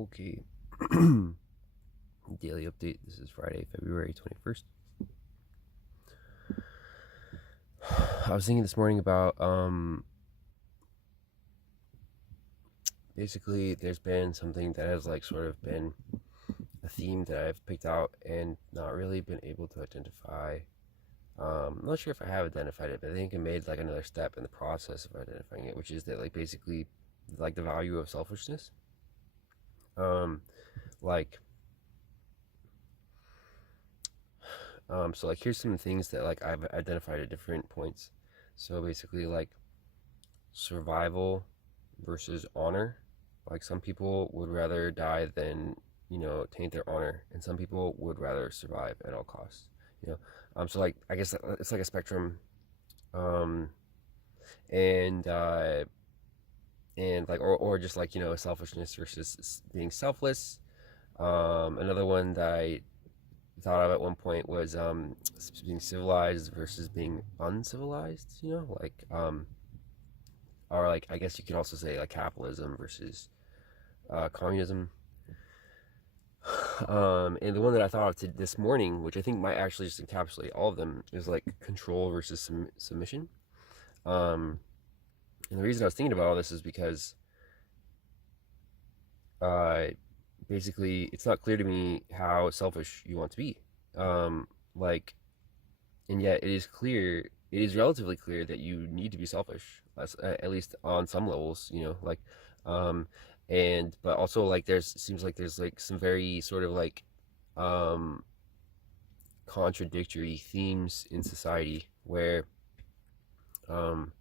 Okay. Daily update. This is Friday, February 21st. I was thinking this morning about basically there's been something that has like sort of been a theme that I've picked out and not really been able to identify. I'm not sure if I have identified it, but I think I made like another step in the process of identifying it, which is that like basically like the value of selfishness. Um like so like here's some things that like I've identified at different points. So basically like survival versus honor. Like some people would rather die than, taint their honor, and some people would rather survive at all costs. You know, so like I guess it's like a spectrum, um, and like or just like selfishness versus being selfless. Another one that I thought of at one point was being civilized versus being uncivilized. Or like I guess you could also say like capitalism versus communism. And the one that I thought of this morning, which I think might actually just encapsulate all of them, is like control versus submission. Um, and the reason I was thinking about all this is because uh, basically it's not clear to me how selfish you want to be. Um, like, and yet it is relatively clear that you need to be selfish, at least on some levels, um, and but also like seems like there's like some very sort of like um, contradictory themes in society where um,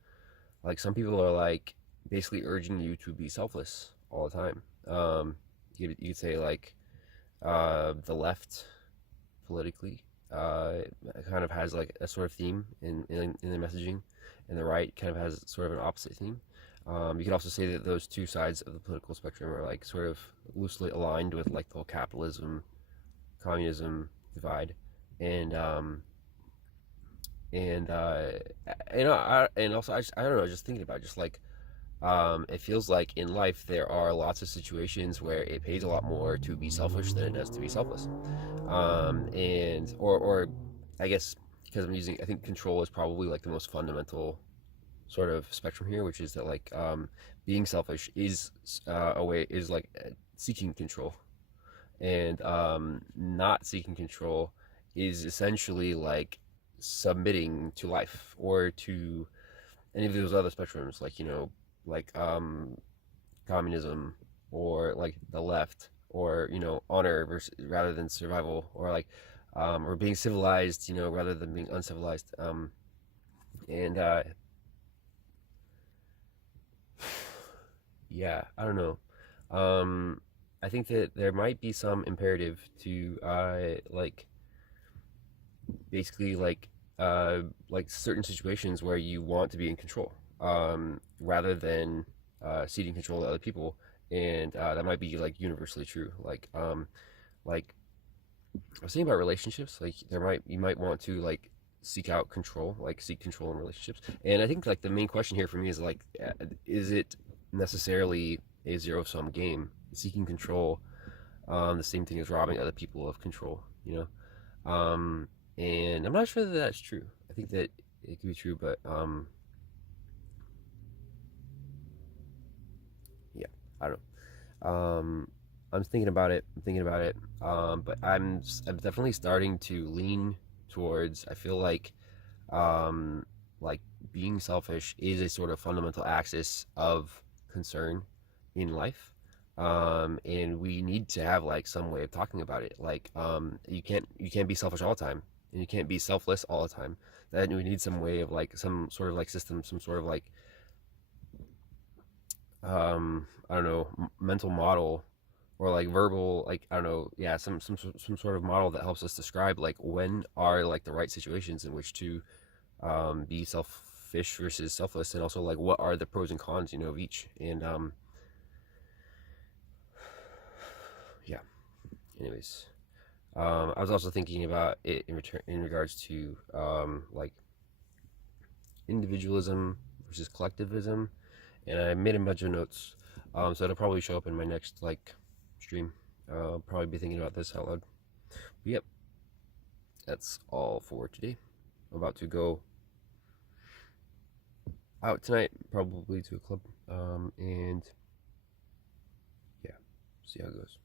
like some people are like basically urging you to be selfless all the time. You could say like the left politically kind of has like a sort of theme in the messaging, and the right kind of has sort of an opposite theme. You could also say that those two sides of the political spectrum are like sort of loosely aligned with like the whole capitalism communism divide, and and and also I don't know, just thinking about it, just like it feels like in life there are lots of situations where it pays a lot more to be selfish than it does to be selfless. And or I guess because I think control is probably like the most fundamental sort of spectrum here, which is that like being selfish is a way is like seeking control, and not seeking control is essentially like submitting to life or to any of those other spectrums, like like communism, or like the left, or honor versus rather than survival, or like or being civilized, rather than being uncivilized. And Yeah, I don't know. I think that there might be some imperative to like basically like certain situations where you want to be in control, rather than ceding control to other people, and that might be like universally true. Like I was thinking about relationships. Like you might want to like seek control in relationships, and I think like the main question here for me is like, is it necessarily a zero sum game? Seeking control, the same thing as robbing other people of control, Um, and I'm not sure that that's true. I think that it could be true, but yeah, I don't know. I'm thinking about it. I'm thinking about it. But I'm definitely starting to lean towards. I feel um, like being selfish is a sort of fundamental axis of concern in life. And we need to have like some way of talking about it. Like, you can't be selfish all the time, and you can't be selfless all the time. Then we need some way of like some sort of like system, some sort of like I don't know, mental model, or like verbal, like I don't know, yeah, some sort of model that helps us describe like when are like the right situations in which to be selfish versus selfless, and also like what are the pros and cons, of each. And yeah. Anyways, I was also thinking about it in regards to like individualism versus collectivism, and I made a bunch of notes. So it'll probably show up in my next like stream. I'll probably be thinking about this out loud. But yep, that's all for today. I'm about to go out tonight, probably to a club, and yeah, see how it goes.